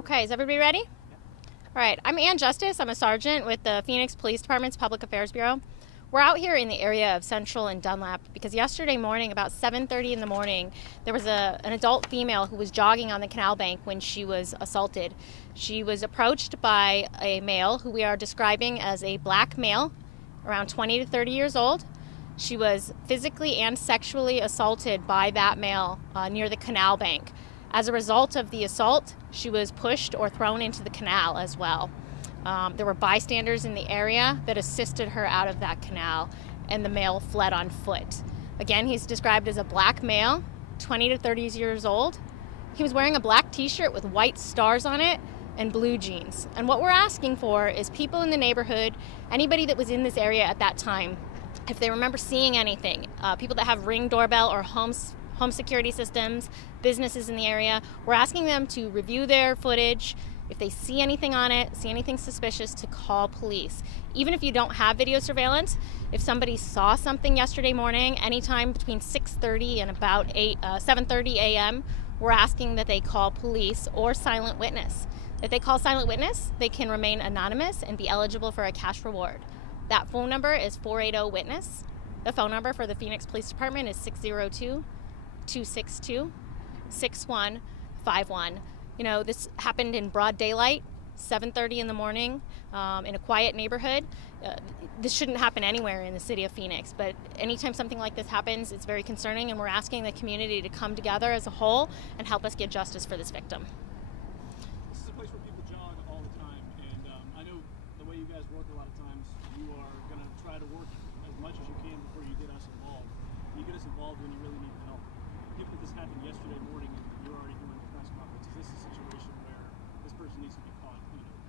Okay, is everybody ready? All right, I'm Ann Justice. I'm a sergeant with the Phoenix Police Department's Public Affairs Bureau. We're out here in the area of Central and Dunlap because yesterday morning, about 7:30 in the morning, there was an adult female who was jogging on the canal bank when she was assaulted. She was approached by a male who we are describing as a black male, around 20 to 30 years old. She was physically and sexually assaulted by that male near the canal bank. As a result of the assault, she was pushed or thrown into the canal as well. There were bystanders in the area that assisted her out of that canal, and the male fled on foot. Again, he's described as a black male, 20 to 30 years old. He was wearing a black t-shirt with white stars on it and blue jeans. And what we're asking for is people in the neighborhood, anybody that was in this area at that time, if they remember seeing anything, people that have Ring doorbell or home security systems, businesses in the area, we're asking them to review their footage. If they see anything on it, see anything suspicious, to call police. Even if you don't have video surveillance, if somebody saw something yesterday morning, anytime between 6:30 and about 7:30 a.m., we're asking that they call police or silent witness. If they call silent witness, they can remain anonymous and be eligible for a cash reward. That phone number is 480-WITNESS. The phone number for the Phoenix Police Department is 602-262-6151. You know, this happened in broad daylight, 7:30 in the morning, in a quiet neighborhood. This shouldn't happen anywhere in the city of Phoenix, but anytime something like this happens, it's very concerning, and we're asking the community to come together as a whole and help us get justice for this victim. This is a place where people jog all the time, and I know the way you guys work a lot of times, you are going to try to work as much as you can before you get us involved. You get us involved when you really need the help. Given that this happened yesterday morning and you're already doing a press conference, is this a situation where this person needs to be caught,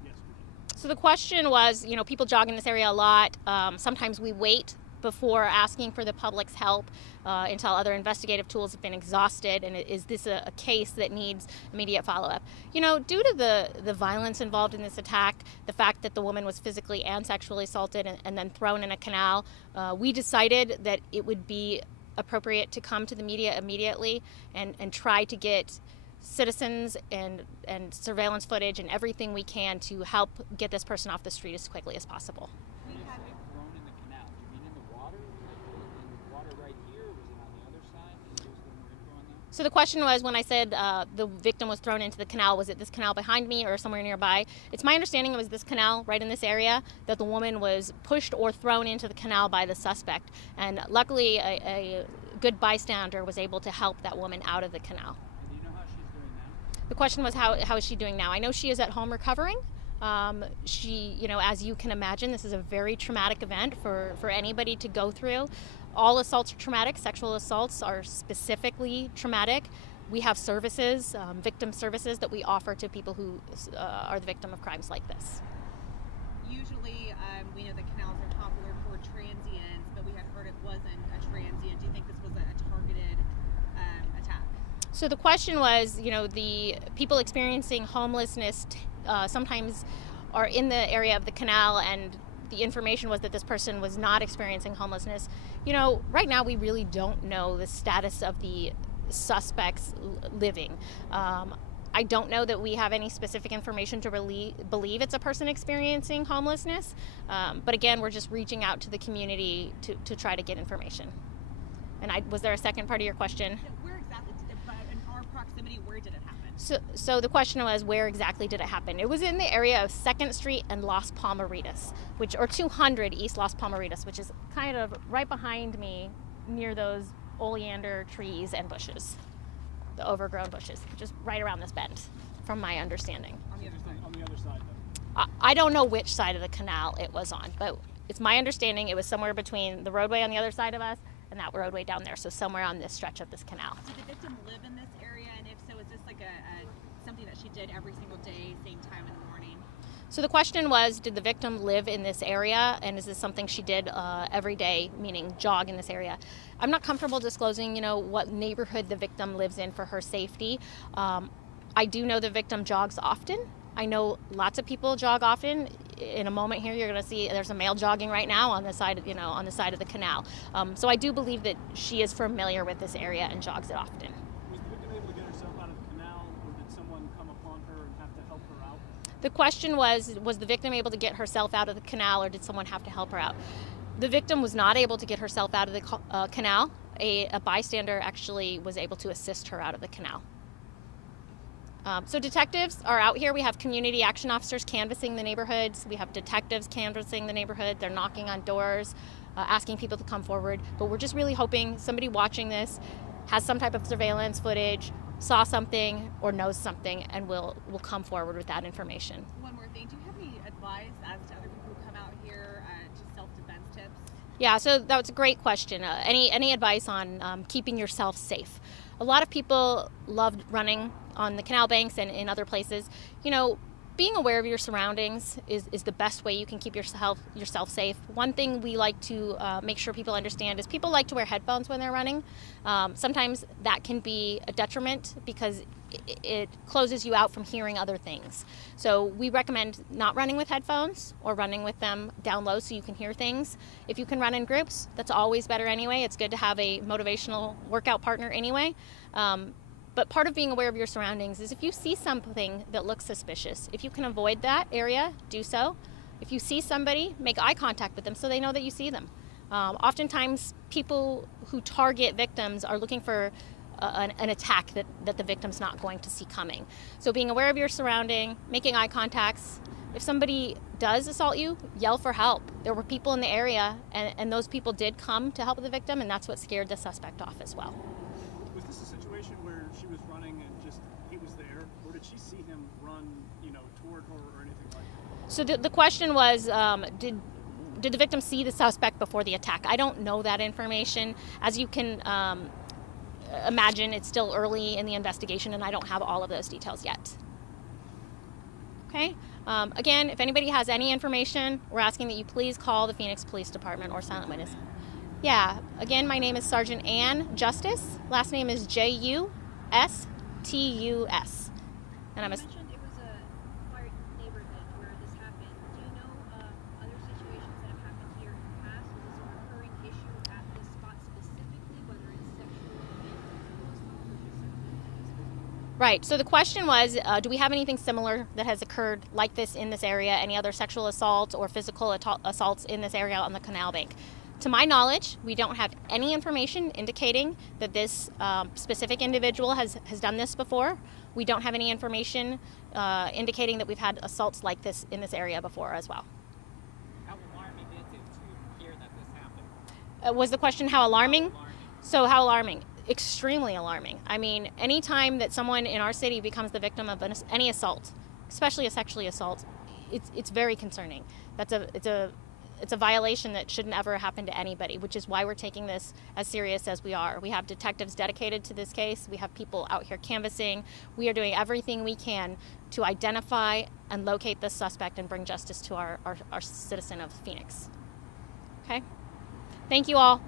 yesterday? So the question was, people jog in this area a lot. Sometimes we wait before asking for the public's help until other investigative tools have been exhausted, and is this a case that needs immediate follow-up? Due to the violence involved in this attack, the fact that the woman was physically and sexually assaulted and then thrown in a canal, we decided that it would be appropriate to come to the media immediately and try to get citizens and surveillance footage and everything we can to help get this person off the street as quickly as possible. When you say thrown in the canal, do you mean in the water? In the water right here? Was it on the other side? Can you give us a little more info on that? So the question was, when I said the victim was thrown into the canal, was it this canal behind me or somewhere nearby? It's my understanding it was this canal right in this area, that the woman was pushed or thrown into the canal by the suspect. And luckily, a good bystander was able to help that woman out of the canal. And do you know how she's doing now? The question was, how is she doing now? I know she is at home recovering. She, as you can imagine, this is a very traumatic event for anybody to go through. All assaults are traumatic. Sexual assaults are specifically traumatic. We have services, victim services, that we offer to people who are the victim of crimes like this. Usually, we know the canals are popular for transients, but we had heard it wasn't a transient. Do you think this was a targeted attack? So the question was, the people experiencing homelessness sometimes are in the area of the canal, and the information was that this person was not experiencing homelessness. Right now we really don't know the status of the suspects living. I don't know that we have any specific information to really believe it's a person experiencing homelessness. But again, we're just reaching out to the community to try to get information. And was there a second part of your question? Where exactly, in our proximity, where did it happen? So the question was, where exactly did it happen? It was in the area of 2nd Street and Las Palmeritas, or 200 East Las Palmeritas, which is kind of right behind me near those oleander trees and bushes, the overgrown bushes, just right around this bend, from my understanding. On the other side. On the other side, though. I don't know which side of the canal it was on, but it's my understanding it was somewhere between the roadway on the other side of us and that roadway down there, so somewhere on this stretch of this canal. Did the victim live in this area, and if so, is this like something that she did every single day, same time in the morning? So the question was, did the victim live in this area, and is this something she did every day, meaning jog in this area? I'm not comfortable disclosing, what neighborhood the victim lives in for her safety. I do know the victim jogs often. I know lots of people jog often. In a moment here, you're going to see there's a male jogging right now on the side of, on the side of the canal. So I do believe that she is familiar with this area and jogs it often. Was the victim able to get herself out of the canal, or did someone come upon her and have to help The question was the victim able to get herself out of the canal, or did someone have to help her out? The victim was not able to get herself out of the canal. A bystander actually was able to assist her out of the canal. So detectives are out here. We have community action officers canvassing the neighborhoods. We have detectives canvassing the neighborhood. They're knocking on doors, asking people to come forward. But we're just really hoping somebody watching this has some type of surveillance footage, saw something, or knows something, and will come forward with that information. One more thing. Do you have any advice as to other people who come out here, just self-defense tips? Yeah, so that's a great question. Any advice on keeping yourself safe? A lot of people love running on the canal banks and in other places. You know, being aware of your surroundings is the best way you can keep yourself safe. One thing we like to make sure people understand is people like to wear headphones when they're running. Sometimes that can be a detriment because it closes you out from hearing other things. So we recommend not running with headphones or running with them down low so you can hear things. If you can run in groups, that's always better anyway. It's good to have a motivational workout partner anyway. But part of being aware of your surroundings is if you see something that looks suspicious, if you can avoid that area, do so. If you see somebody, make eye contact with them so they know that you see them. Oftentimes, people who target victims are looking for an attack that the victim's not going to see coming. So being aware of your surrounding, making eye contacts. If somebody does assault you, yell for help. There were people in the area, and those people did come to help the victim, and that's what scared the suspect off as well. Was this a situation where she was running and just he was there, or did she see him run, toward her or anything like that? So the question was, did the victim see the suspect before the attack? I don't know that information. As you can imagine, it's still early in the investigation, and I don't have all of those details yet. Okay. Again, if anybody has any information, we're asking that you please call the Phoenix Police Department or Silent Witness. Yeah, again, my name is Sergeant Ann Justice. Last name is Justus. And I'm a... You mentioned it was a quiet neighborhood where this happened. Do you know other situations that have happened here in the past? Is this a recurring issue at this spot specifically, whether it's sexual or physical assault or just something? Right, so the question was, do we have anything similar that has occurred like this in this area? Any other sexual assaults or physical assaults in this area on the canal bank? To my knowledge, we don't have any information indicating that this specific individual has done this before. We don't have any information indicating that we've had assaults like this in this area before as well. How alarming is it to hear that this happened? Was the question how alarming? So how alarming? Extremely alarming. I mean, anytime that someone in our city becomes the victim of any assault, especially a sexual assault, it's very concerning. It's a violation that shouldn't ever happen to anybody, which is why we're taking this as serious as we are. We have detectives dedicated to this case. We have people out here canvassing. We are doing everything we can to identify and locate this suspect and bring justice to our citizen of Phoenix. Okay? Thank you all.